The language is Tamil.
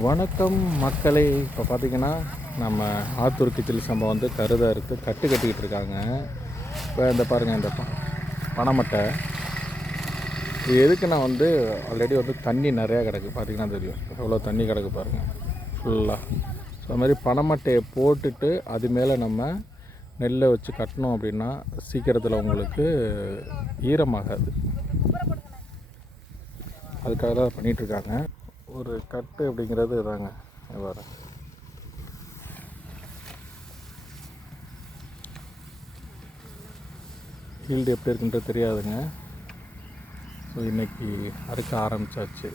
வணக்கம் மக்களே. இப்போ பார்த்திங்கன்னா நம்ம ஆத்தூர் கிச்சிலி சம்பவம் வந்து கருதை அறுத்து கட்டிக்கிட்டு இருக்காங்க. இப்போ இந்த பாருங்கள், இந்த பனைமட்டை இது எதுக்கு நான் வந்து ஆல்ரெடி வந்து தண்ணி நிறையா கிடக்கு. பார்த்திங்கன்னா தெரியும் எவ்வளோ தண்ணி கிடக்கு பாருங்கள் ஃபுல்லாக. ஸோ அது மாதிரி பனைமட்டையை போட்டுட்டு அது மேலே நம்ம நெல்லை வச்சு கட்டினோம் அப்படின்னா சீக்கிரத்தில் உங்களுக்கு ஈரமாகாது. அதுக்காக தான் பண்ணிகிட்ருக்காங்க. ஒரு கட்டு அப்படிங்கிறது இதாங்க. வேறு ஃபீல்டு எப்படி இருக்குன்றது தெரியாதுங்க. ஸோ இன்றைக்கி அறுக்க ஆரம்பித்தாச்சு.